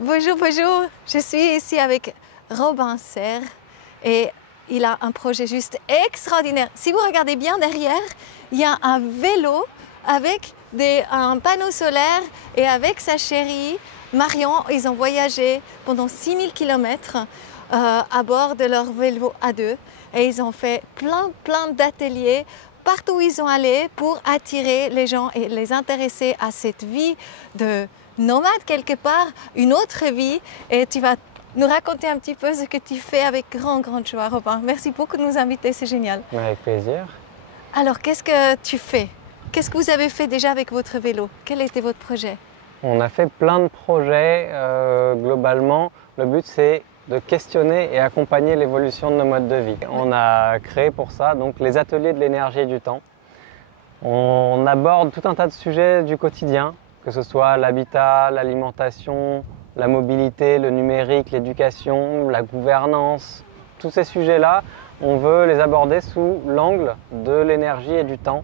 Bonjour, bonjour. Je suis ici avec Robin Serre et il a un projet juste extraordinaire. Si vous regardez bien derrière, il y a un vélo avec un panneau solaire et avec sa chérie Marion, ils ont voyagé pendant 6000 km à bord de leur vélo à deux et ils ont fait plein d'ateliers partout où ils sont allés pour attirer les gens et les intéresser à cette vie de nomade quelque part, une autre vie. Et tu vas nous raconter un petit peu ce que tu fais avec grande joie, Robin. Merci beaucoup de nous inviter, c'est génial. Avec plaisir. Alors, qu'est-ce que tu fais? Qu'est-ce que vous avez fait déjà avec votre vélo? Quel était votre projet? On a fait plein de projets globalement. Le but c'est de questionner et accompagner l'évolution de nos modes de vie. On a créé pour ça donc les ateliers de l'énergie et du temps. On aborde tout un tas de sujets du quotidien, que ce soit l'habitat, l'alimentation, la mobilité, le numérique, l'éducation, la gouvernance. Tous ces sujets-là, on veut les aborder sous l'angle de l'énergie et du temps,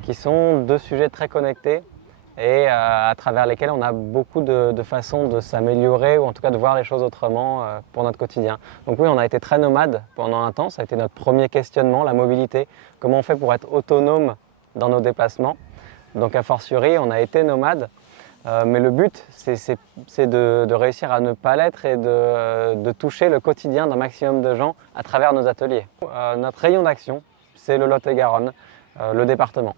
qui sont deux sujets très connectés et à travers lesquels on a beaucoup de façons de s'améliorer ou en tout cas de voir les choses autrement pour notre quotidien. Donc oui, on a été très nomade pendant un temps, ça a été notre premier questionnement, la mobilité. Comment on fait pour être autonome dans nos déplacements? Donc a fortiori, on a été nomade, mais le but c'est de réussir à ne pas l'être et de toucher le quotidien d'un maximum de gens à travers nos ateliers. Notre rayon d'action, c'est le Lot-et-Garonne, le département.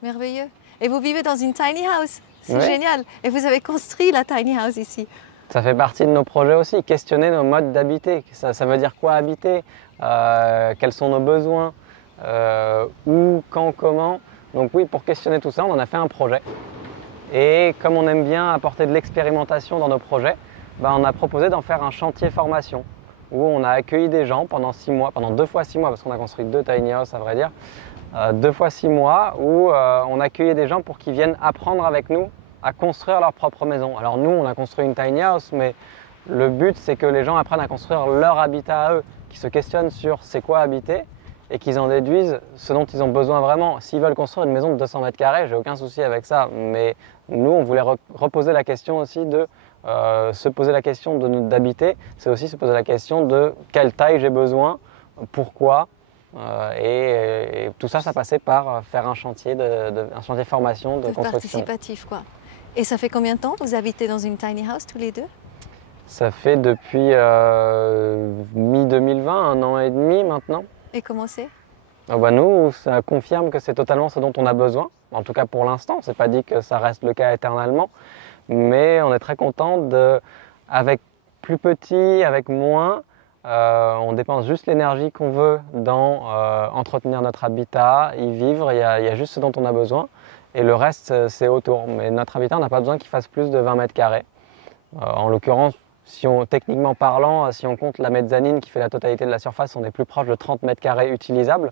Merveilleux. Et vous vivez dans une tiny house, c'est Oui. génial. Et vous avez construit la tiny house ici. Ça fait partie de nos projets aussi, questionner nos modes d'habiter. Ça veut dire quoi habiter, quels sont nos besoins, où, quand, comment. Donc oui, pour questionner tout ça, on en a fait un projet. Et comme on aime bien apporter de l'expérimentation dans nos projets, on a proposé d'en faire un chantier formation où on a accueilli des gens pendant 6 mois, pendant 2 fois 6 mois, parce qu'on a construit 2 tiny houses à vrai dire, 2 fois 6 mois où on accueillait des gens pour qu'ils viennent apprendre avec nous à construire leur propre maison. Alors nous, on a construit une tiny house, mais le but, c'est que les gens apprennent à construire leur habitat à eux, qu'ils se questionnent sur c'est quoi habiter et qu'ils en déduisent ce dont ils ont besoin vraiment. S'ils veulent construire une maison de 200 mètres carrés, j'ai aucun souci avec ça, mais nous, on voulait reposer la question aussi de se poser la question d'habiter, c'est aussi se poser la question de quelle taille j'ai besoin, pourquoi, et tout ça, ça passait par faire un chantier formation de construction. Participatif, quoi. Et ça fait combien de temps vous habitez dans une tiny house tous les deux? Ça fait depuis mi-2020, 1 an et demi maintenant. Et comment c'est? Nous, ça confirme que c'est totalement ce dont on a besoin. En tout cas pour l'instant, c'est pas dit que ça reste le cas éternellement, mais on est très content avec plus petit, avec moins, on dépense juste l'énergie qu'on veut dans entretenir notre habitat, y vivre, il y a juste ce dont on a besoin et le reste c'est autour. Mais notre habitat, on n'a pas besoin qu'il fasse plus de 20 mètres carrés. En l'occurrence, techniquement parlant, si on compte la mezzanine qui fait la totalité de la surface, on est plus proche de 30 mètres carrés utilisables.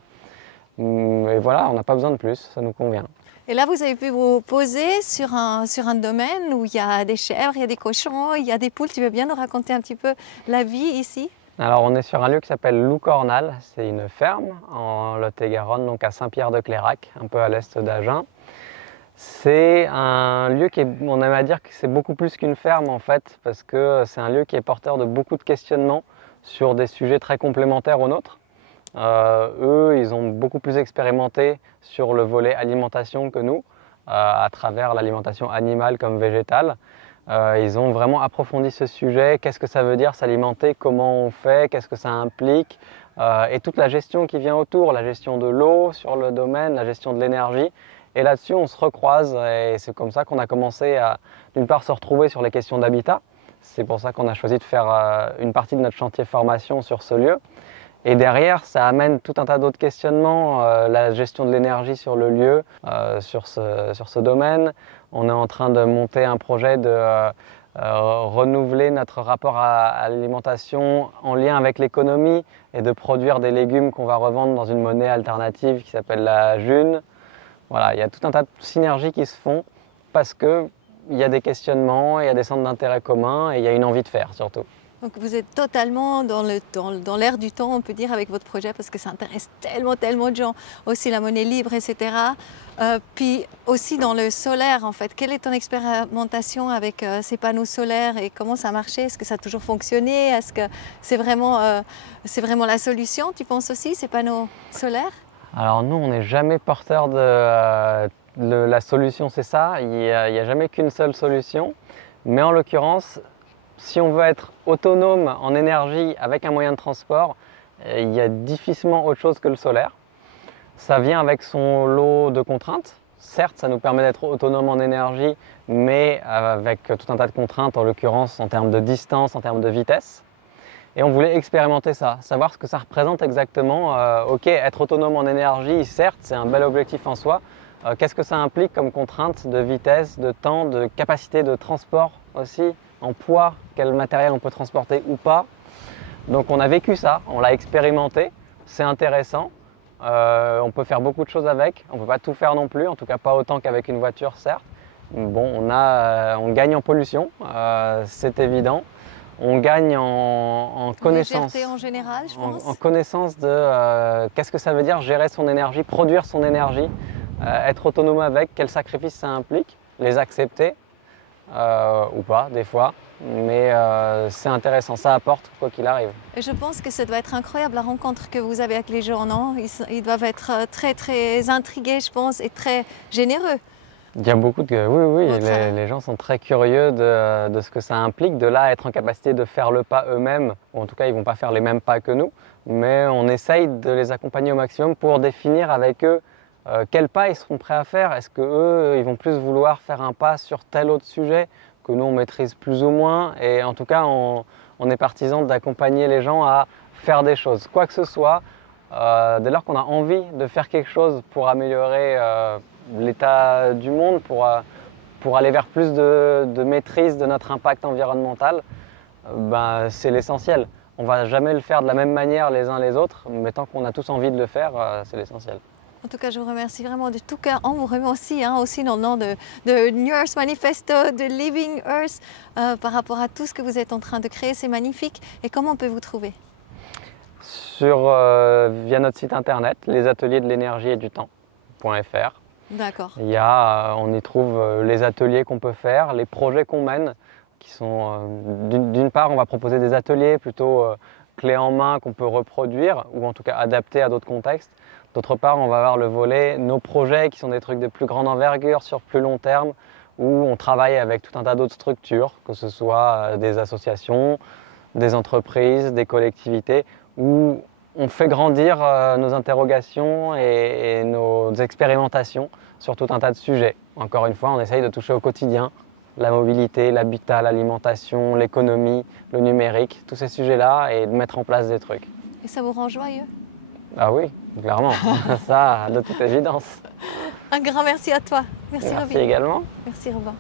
Et voilà, on n'a pas besoin de plus, ça nous convient. Et là, vous avez pu vous poser sur un domaine où il y a des chèvres, il y a des cochons, il y a des poules. Tu veux bien nous raconter un petit peu la vie ici? Alors on est sur un lieu qui s'appelle Loucornal, c'est une ferme en Lot-et-Garonne, donc à Saint-Pierre-de-Clairac, un peu à l'est d'Agen. C'est un lieu on aime à dire que c'est beaucoup plus qu'une ferme en fait, parce que c'est un lieu qui est porteur de beaucoup de questionnements sur des sujets très complémentaires aux nôtres. Eux, ils ont beaucoup plus expérimenté sur le volet alimentation que nous, à travers l'alimentation animale comme végétale. Ils ont vraiment approfondi ce sujet, qu'est-ce que ça veut dire s'alimenter, comment on fait, qu'est-ce que ça implique, et toute la gestion qui vient autour, la gestion de l'eau sur le domaine, la gestion de l'énergie. Et là-dessus, on se recroise et c'est comme ça qu'on a commencé à, d'une part, se retrouver sur les questions d'habitat. C'est pour ça qu'on a choisi de faire une partie de notre chantier formation sur ce lieu. Et derrière, ça amène tout un tas d'autres questionnements, la gestion de l'énergie sur le lieu, sur ce domaine. On est en train de monter un projet de renouveler notre rapport à l'alimentation en lien avec l'économie et de produire des légumes qu'on va revendre dans une monnaie alternative qui s'appelle la June. Voilà, il y a tout un tas de synergies qui se font parce qu'il y a des questionnements, il y a des centres d'intérêt communs et il y a une envie de faire surtout. Donc vous êtes totalement dans l'air du temps, on peut dire, avec votre projet, parce que ça intéresse tellement de gens. Aussi la monnaie libre, etc. Puis aussi dans le solaire, en fait. Quelle est ton expérimentation avec ces panneaux solaires et comment ça marchait? Est-ce que ça a toujours fonctionné? Est-ce que c'est vraiment la solution, tu penses aussi, ces panneaux solaires? Alors nous, on n'est jamais porteur de la solution, c'est ça. Il n'y a jamais qu'une seule solution. Mais en l'occurrence, si on veut être autonome en énergie avec un moyen de transport, il y a difficilement autre chose que le solaire. Ça vient avec son lot de contraintes. Certes, ça nous permet d'être autonome en énergie, mais avec tout un tas de contraintes, en l'occurrence en termes de distance, en termes de vitesse. Et on voulait expérimenter ça, savoir ce que ça représente exactement. Ok, être autonome en énergie, certes, c'est un bel objectif en soi. Qu'est-ce que ça implique comme contrainte de vitesse, de temps, de capacité de transport aussi, en poids, quel matériel on peut transporter ou pas. Donc on a vécu ça, on l'a expérimenté, c'est intéressant. On peut faire beaucoup de choses avec, on ne peut pas tout faire non plus, en tout cas pas autant qu'avec une voiture, certes. Bon, on gagne en pollution, c'est évident. On gagne en connaissance. Légèreté en général, je pense. En connaissance de qu'est-ce que ça veut dire gérer son énergie, produire son énergie, être autonome avec, quels sacrifices ça implique, les accepter ou pas des fois. Mais c'est intéressant, ça apporte quoi qu'il arrive. Et je pense que ça doit être incroyable la rencontre que vous avez avec les gens, non? Ils doivent être très intrigués, je pense, et très généreux. Il y a beaucoup de... Oui, les gens sont très curieux de ce que ça implique, de là à être en capacité de faire le pas eux-mêmes, ou en tout cas ils ne vont pas faire les mêmes pas que nous, mais on essaye de les accompagner au maximum pour définir avec eux quels pas ils seront prêts à faire. Est-ce qu'eux, ils vont plus vouloir faire un pas sur tel autre sujet que nous on maîtrise plus ou moins, et en tout cas on est partisan d'accompagner les gens à faire des choses, quoi que ce soit, dès lors qu'on a envie de faire quelque chose pour améliorer l'état du monde, pour aller vers plus de maîtrise de notre impact environnemental, c'est l'essentiel. On ne va jamais le faire de la même manière les uns les autres, mais tant qu'on a tous envie de le faire, c'est l'essentiel. En tout cas, je vous remercie vraiment de tout cœur. On vous remercie aussi dans le nom de New Earth Manifesto, de Living Earth, par rapport à tout ce que vous êtes en train de créer. C'est magnifique. Et comment on peut vous trouver? Via notre site internet, lesateliers-de-l'énergie-et-du-temps.fr. D'accord. On y trouve les ateliers qu'on peut faire, les projets qu'on mène, qui sont d'une part, on va proposer des ateliers plutôt clés en main qu'on peut reproduire ou en tout cas adapter à d'autres contextes. D'autre part, on va avoir le volet nos projets qui sont des trucs de plus grande envergure sur plus long terme où on travaille avec tout un tas d'autres structures, que ce soit des associations, des entreprises, des collectivités, où on fait grandir nos interrogations et nos expérimentations sur tout un tas de sujets. Encore une fois, on essaye de toucher au quotidien, la mobilité, l'habitat, l'alimentation, l'économie, le numérique, tous ces sujets-là, et de mettre en place des trucs. Et ça vous rend joyeux? Ah oui, clairement, ça de toute évidence. Un grand merci à toi. Merci Merci Robin. également. Merci Robin.